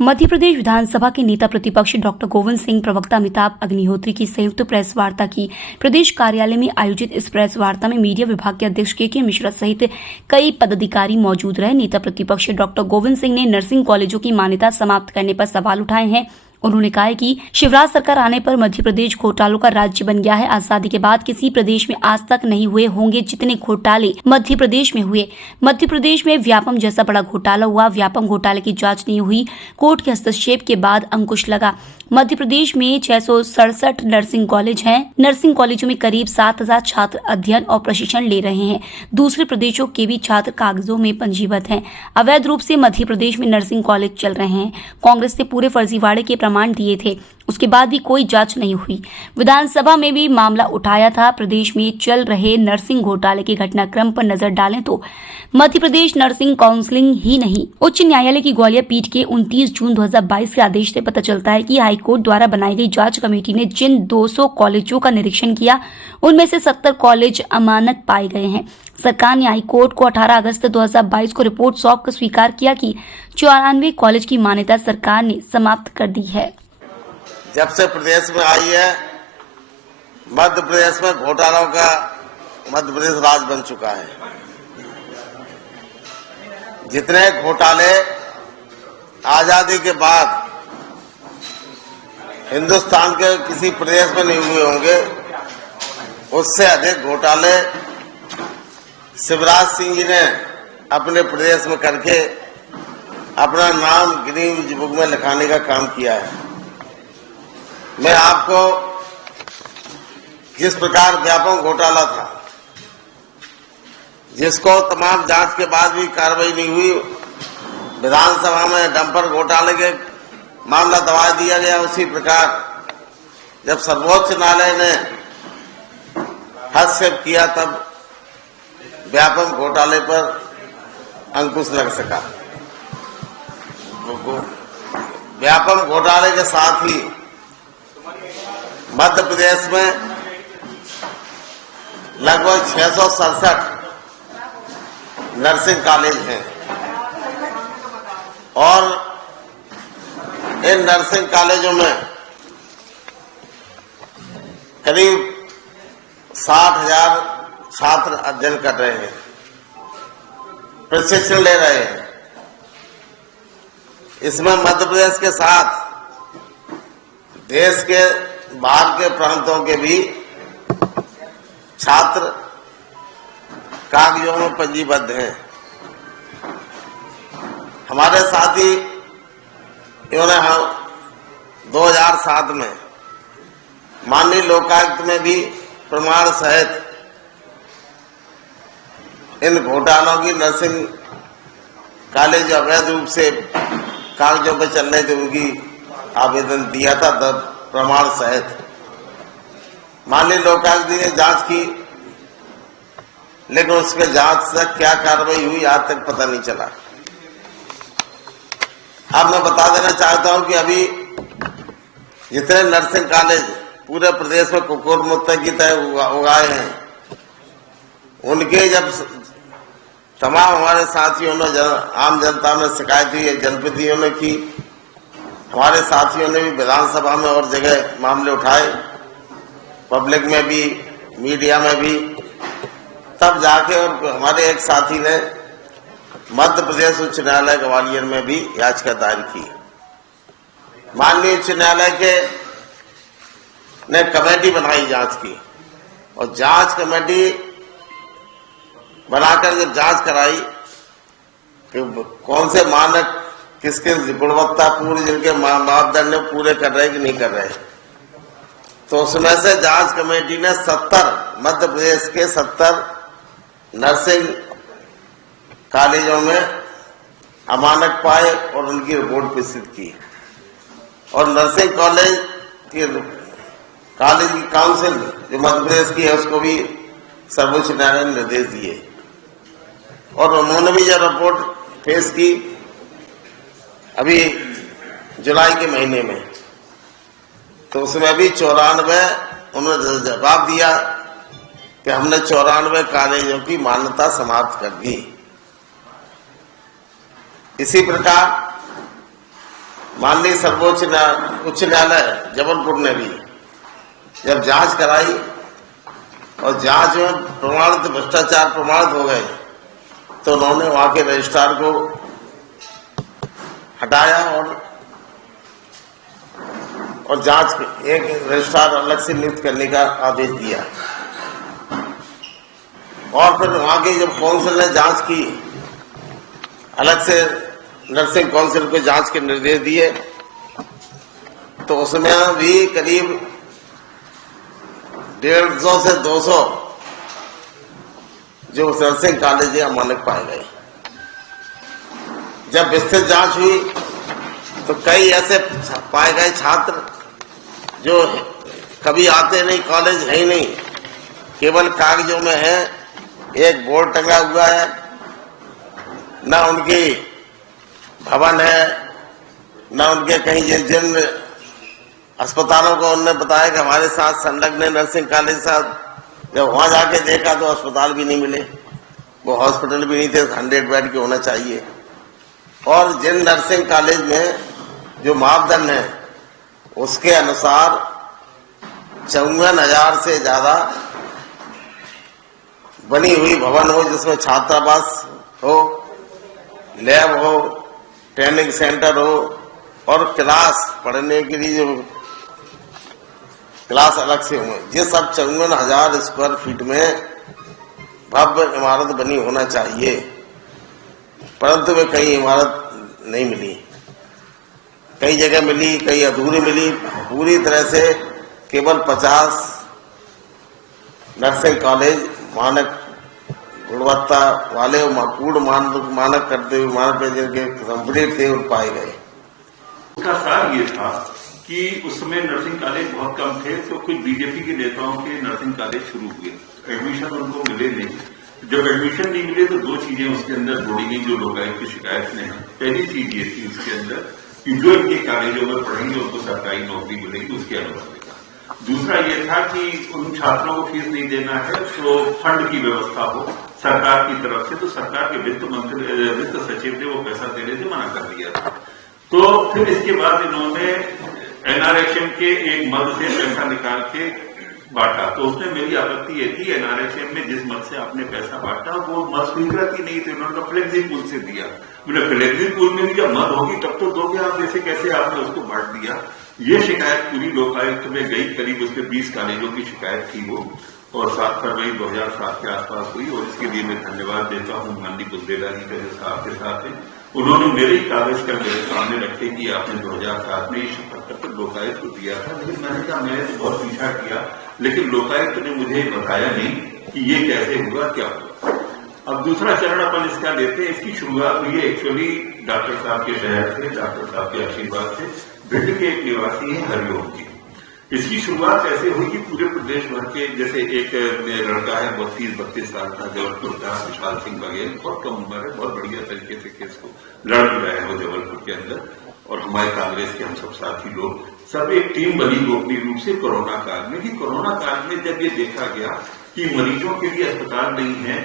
मध्य प्रदेश विधानसभा के नेता प्रतिपक्ष डॉक्टर गोविंद सिंह प्रवक्ता अमिताभ अग्निहोत्री की संयुक्त प्रेस वार्ता की प्रदेश कार्यालय में आयोजित इस प्रेस वार्ता में मीडिया विभाग के अध्यक्ष के मिश्रा सहित कई पदाधिकारी मौजूद रहे। नेता प्रतिपक्ष डॉक्टर गोविंद सिंह ने नर्सिंग कॉलेजों की मान्यता समाप्त करने पर सवाल उठाए हैं। उन्होंने कहा है कि शिवराज सरकार आने पर मध्य प्रदेश घोटालों का राज्य बन गया है। आजादी के बाद किसी प्रदेश में आज तक नहीं हुए होंगे जितने घोटाले मध्य प्रदेश में हुए। मध्य प्रदेश में व्यापम जैसा बड़ा घोटाला हुआ, व्यापम घोटाले की जांच नहीं हुई। कोर्ट के हस्तक्षेप के बाद अंकुश लगा। मध्य प्रदेश में 667 नर्सिंग कॉलेज हैं। नर्सिंग कॉलेजों में करीब 7000 छात्र अध्ययन और प्रशिक्षण ले रहे हैं। दूसरे प्रदेशों के भी छात्र कागजों में पंजीबद्ध हैं। अवैध रूप से मध्य प्रदेश में नर्सिंग कॉलेज चल रहे हैं। कांग्रेस ने पूरे फर्जीवाड़े के प्रमाण दिए थे, उसके बाद भी कोई जांच नहीं हुई। विधानसभा में भी मामला उठाया था। प्रदेश में चल रहे नर्सिंग घोटाले के घटनाक्रम पर नजर डालें तो मध्य प्रदेश नर्सिंग काउंसिलिंग ही नहीं, उच्च न्यायालय की ग्वालियर पीठ के 29 जून 2022 के आदेश से पता चलता है कि हाईकोर्ट द्वारा बनाई गई जांच कमेटी ने जिन 200 कॉलेजों का निरीक्षण किया, उनमें से 70 कॉलेज अमानत पाए गए हैं। सरकार ने हाईकोर्ट को 18 अगस्त 2022 को रिपोर्ट सौंप कर स्वीकार किया कि 94 कॉलेज की मान्यता सरकार ने समाप्त कर दी है। जब से प्रदेश में आई है, मध्य प्रदेश में घोटालों का मध्य प्रदेश राज बन चुका है। जितने घोटाले आजादी के बाद हिंदुस्तान के किसी प्रदेश में नहीं हुए होंगे, उससे अधिक घोटाले शिवराज सिंह जी ने अपने प्रदेश में करके अपना नाम गिनीज बुक में लिखाने का काम किया है। मैं आपको जिस प्रकार व्यापक घोटाला था, जिसको तमाम जांच के बाद भी कार्रवाई नहीं हुई, विधानसभा में डंपर घोटाले के मामला दबा दिया गया, उसी प्रकार जब सर्वोच्च न्यायालय ने हस्तक्षेप किया तब व्यापक घोटाले पर अंकुश लग सका। व्यापक घोटाले के साथ ही मध्य प्रदेश में लगभग 667 नर्सिंग कॉलेज हैं और इन नर्सिंग कॉलेजों में करीब 60,000 छात्र अध्ययन कर रहे हैं, प्रशिक्षण ले रहे हैं। इसमें मध्य प्रदेश के साथ देश के बाहर के प्रांतों के भी छात्र कागजों में पंजीबद्ध हैं। हमारे साथी इन्होंने 2007 में माननीय लोकायुक्त में भी प्रमाण सहित इन घोटालों की नर्सिंग कॉलेज अवैध रूप से कागजों पर चल रहे थे, उनकी आवेदन दिया था तब प्रमाण सहित। माननीय लोकायुक्त ने जांच की, लेकिन उसके जांच से क्या कार्रवाई हुई आज तक पता नहीं चला। अब मैं बता देना चाहता हूं कि अभी जितने नर्सिंग कॉलेज पूरे प्रदेश में कुकुर मुक्त की तरह उगाए हैं, उनके जब तमाम हमारे साथियों ने आम जनता में शिकायत हुई, जनप्रतिनिधियों ने की, हमारे साथियों ने भी विधानसभा में और जगह मामले उठाए, पब्लिक में भी, मीडिया में भी, तब जाके और हमारे एक साथी ने मध्य प्रदेश उच्च न्यायालय ग्वालियर में भी याचिका दायर की। माननीय उच्च न्यायालय के ने कमेटी बनाई जांच की और जांच कमेटी बनाकर जब जांच कराई कि कौन से मानक किसके गुणवत्ता पूरी जिनके मापदंड पूरे कर रहे कि नहीं कर रहे, तो उसमें से जांच कमेटी ने 70 मध्य प्रदेश के 70 नर्सिंग कॉलेजों में अमानक पाए और उनकी रिपोर्ट प्रस्तुत की। और नर्सिंग कॉलेज की काउंसिल जो मध्य प्रदेश की है, उसको भी सर्वोच्च न्यायालय ने निर्देश दिए और उन्होंने भी जब रिपोर्ट पेश की अभी जुलाई के महीने में, तो उसमें भी 94 उन्होंने जवाब दिया कि हमने 94 कॉलेजों की मान्यता समाप्त कर दी। इसी प्रकार माननीय सर्वोच्च उच्च न्यायालय जबलपुर ने भी जब जांच कराई और जांच में प्रमाणित भ्रष्टाचार प्रमाणित हो गए तो उन्होंने वहां के रजिस्ट्रार को हटाया और जांच एक रजिस्ट्रार अलग से नियुक्त करने का आदेश दिया। और फिर वहां की जब काउंसिल ने जांच की, अलग से नर्सिंग काउंसिल को जांच के निर्देश दिए, तो उसमें भी करीब 150 से 200 जो नर्सिंग कॉलेज अमानक पाए गए। जब विस्तृत जांच हुई तो कई ऐसे पाए गए छात्र जो कभी आते नहीं, कॉलेज है ही नहीं, केवल कागजों में है, एक बोर्ड टंगा हुआ है, न उनकी भवन है, न उनके कहीं जिन अस्पतालों को उन्होंने बताया कि हमारे साथ संलग्न है नर्सिंग कॉलेज साथ, जब वहां जाके देखा तो अस्पताल भी नहीं मिले, वो हॉस्पिटल भी नहीं थे, 100 बेड के होना चाहिए। और जिन नर्सिंग कॉलेज में जो मापदंड है उसके अनुसार 54,000 से ज्यादा बनी हुई भवन हो, जिसमें छात्रावास हो, लैब हो, ट्रेनिंग सेंटर हो और क्लास पढ़ने के लिए जो क्लास अलग से हुए, ये सब 54,000 स्क्वायर फीट में भव्य इमारत बनी होना चाहिए, परंतु वे कई इमारत नहीं मिली, कई जगह मिली, कई अधूरी मिली। पूरी तरह से केवल 50 नर्सिंग कॉलेज मानक गुणवत्ता वाले पूर्ण मानक करते हुए मानक जिनके कंप्लीट थे उन पाए गए। उसका सार ये था कि उस समय नर्सिंग कॉलेज बहुत कम थे, तो कुछ बीजेपी के नेताओं के नर्सिंग कॉलेज शुरू हुए, एडमिशन उनको मिले नहीं। जब एडमिशन नहीं मिले तो दो चीजें उसके अंदर जोड़ी गई जो लोकायुक्त की शिकायत में है। पहली चीज ये थी उसके अंदर कि जो इनके कॉलेजों में पढ़ेंगे उनको सरकारी नौकरी मिलेगी, उसके अनुसार। दूसरा ये था कि उन छात्रों को फीस नहीं देना है तो फंड की व्यवस्था हो सरकार की तरफ से, तो सरकार के वित्त सचिव ने वो पैसा देने से मना कर दिया था। तो फिर इसके बाद इन्होंने एनआरएचएम के एक मद से पैसा निकाल के बांटा, तो उसमें मेरी आपत्ति ये थी, एनआरएचएम में जिस मद से आपने पैसा बांटा वो मद स्वीकृत ही नहीं थे, उन्होंने फ्लेक्सी पूल से दिया। बोले फ्लेक्सी पूल में भी जब मद होगी तब तो दोगे आप, जैसे कैसे आपने उसको बांट दिया। ये शिकायत पूरी लोकायुक्त में गई, करीब उसके 20 कॉलेजों की शिकायत थी वो, और 7 फरवरी 2007 के आसपास हुई। और इसके लिए मैं धन्यवाद देता हूँ माननीय बुद्देला जी के साहब के साथ है, उन्होंने मेरे ही कागज कर मेरे सामने रखे कि आपने 2007 में ये शपथ पत्र लोकायुक्त को दिया था। लेकिन मैंने कहा मैंने तो बहुत पीछा किया, लेकिन लोकायुक्त ने मुझे बताया नहीं कि ये कैसे हुआ, क्या हुआ। अब दूसरा चरण अपन इसका लेते हैं। इसकी शुरुआत हुई है एक्चुअली डॉक्टर साहब के शहर से, डॉक्टर साहब के आशीर्वाद से। भिंड के एक निवासी है हरिओम जी। इसकी शुरुआत ऐसे हुई कि पूरे प्रदेश भर के, जैसे एक लड़का है 32-32 साल का जबलपुर का, विशाल सिंह बघेल, बहुत कम उम्र है, बहुत बढ़िया तरीके से केस को लड़ रहे हैं वो जबलपुर के अंदर, और हमारे कांग्रेस के हम सब साथी लोग सब एक टीम बनी गोपनीय रूप से कोरोना काल में। कि कोरोना काल में जब ये देखा गया कि मरीजों के लिए अस्पताल नहीं है,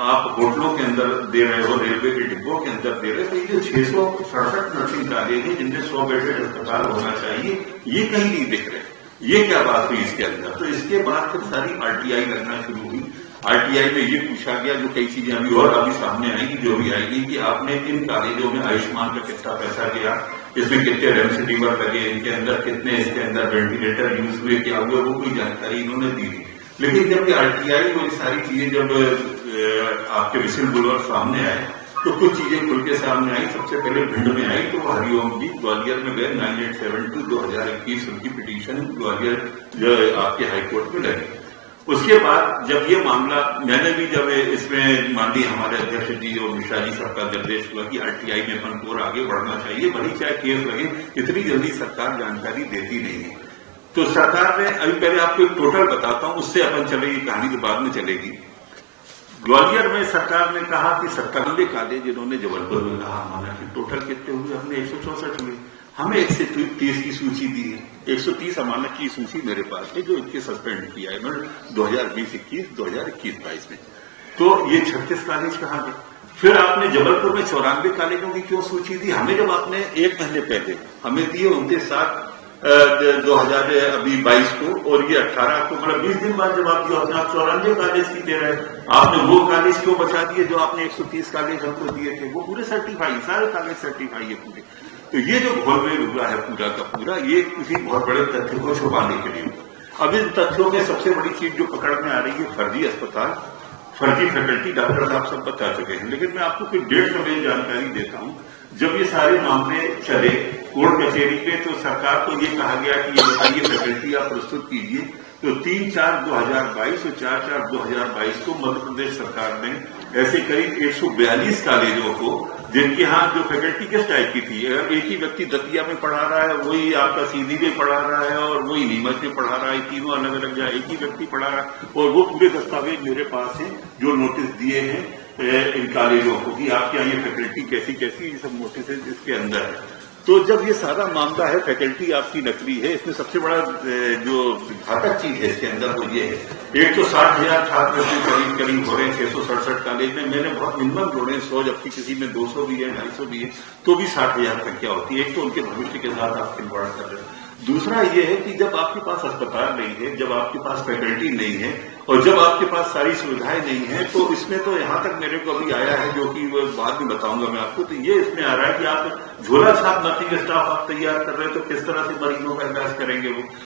आप होटलों के अंदर दे रहे हो, रेलवे के डिब्बों के अंदर दे रहे हो, तो ये 667 नर्सिंग कॉलेज है जिनमें 100 बेडेड अस्पताल होना चाहिए, ये कहीं नहीं दिख रहे। ये क्या बात हुई इसके अंदर। तो इसके बाद फिर सारी आरटीआई लगना शुरू हुई। आरटीआई में ये पूछा गया, जो कई चीजें अभी सामने आएंगी, जो भी आएगी, कि आपने इन कॉलेजों में आयुष्मान का कितना पैसा गया, इसमें कितने रेमडेसिविर लगे, इनके अंदर कितने, इसके अंदर वेंटिलेटर यूज हुए, क्या हुए, वो कोई जानकारी इन्होंने दी थी। लेकिन जब ये आरटीआई और ये सारी चीजें जब आपके विसिल ब्लोअर सामने आए तो कुछ चीजें खुल के सामने आई। सबसे पहले भिंड में आई तो हरिओम जी ग्वालियर में गए, 9872/2021 उनकी पिटीशन ग्वालियर जो आपके हाईकोर्ट में लगी। उसके बाद जब ये मामला, मैंने भी जब इसमें माननीय हमारे अध्यक्ष जी और मिश्रा जी सबका निर्देश हुआ कि आरटीआई में अपन को और आगे बढ़ना चाहिए, भली चाहे केस लगे, इतनी जल्दी सरकार जानकारी देती नहीं है। तो सरकार ने, अभी पहले आपको एक टोटल बताता हूं, उससे अपन चलेगी, कहानी तो बाद में चलेगी। ग्वालियर में सरकार ने कहा कि 97 कॉलेज इन्होंने जबलपुर में कहा, माना कि टोटल कितने हुए, हमने 164 हुए। हमें 130 की सूची दी है, 130 अमानत की सूची मेरे पास है जो इनके सस्पेंड किया है 2020-21, 2021-22 में। तो ये 36 कॉलेज कहाँ गए। फिर आपने जबलपुर में 94 कॉलेजों की क्यों सूची दी? हमें जब आपने 1 महीने पहले हमें दिए 29/7/2022 को, और ये 18 को, मतलब 20 दिन बाद जब आप दिए अपने आप 94 कॉलेज की दे रहे हैं। आपने वो कॉलेज क्यों बचा दिए जो आपने 130 कॉलेज हमको दिए थे? वो पूरे सर्टिफाई, सारे कॉलेज सर्टिफाई है पूरे। तो ये जो घोलमेल हुआ है पूरा का पूरा, ये किसी बहुत बड़े तथ्य को छुपाने के लिए हुआ। अब इन तथ्यों में सबसे बड़ी चीज जो पकड़ में आ रही है, फर्जी अस्पताल, फर्जी फैकल्टी, डॉक्टर साहब सब बता चुके हैं। लेकिन मैं आपको कुछ डेट समय जानकारी देता हूं। जब ये सारे मामले चले कोर्ट कचहरी पे, तो सरकार को ये कहा गया कि ये बताइए फैकल्टी आप प्रस्तुत कीजिए। तो 3/4/2022 और 4/4/2022 को मध्य प्रदेश सरकार ने ऐसे करीब 142 कॉलेजों को, जिनके यहाँ जो फैकल्टी किस टाइप की थी, अगर एक ही व्यक्ति दतिया में पढ़ा रहा है, वही आपका सीधी में पढ़ा रहा है और वही नीमच में पढ़ा रहा है, तीनों अलग अलग जगह एक ही व्यक्ति पढ़ा रहा है, और वो पूरे दस्तावेज मेरे पास हैं जो नोटिस दिए हैं इन कॉलेजों को कि आपके यहाँ ये फैकल्टी कैसी कैसी, ये सब नोटिस इसके अंदर है। तो जब ये सारा मामला है फैकल्टी आपकी नकली है, इसमें सबसे बड़ा जो घातक चीज है इसके अंदर वो ये है, 160,000 छात्र करीब करीब हो रहे हैं 667 कॉलेज में। मैंने बहुत मिनिमम जोड़े 100, जबकि किसी में 200 भी है, 250 भी है, तो भी 60,000 संख्या होती है। एक तो उनके भविष्य के साथ आप खिलवाड़ कर रहे हैं। दूसरा ये है कि जब आपके पास अस्पताल नहीं है, जब आपके पास फैकल्टी नहीं है, और जब आपके पास सारी सुविधाएं नहीं है, तो इसमें तो यहाँ तक मेरे को अभी आया है, जो कि वो बाद में बताऊंगा मैं आपको, तो ये इसमें आ रहा है कि आप झोला छाप नर्सिंग स्टाफ आप तैयार कर रहे हैं, तो किस तरह से मरीजों का इलाज करेंगे वो।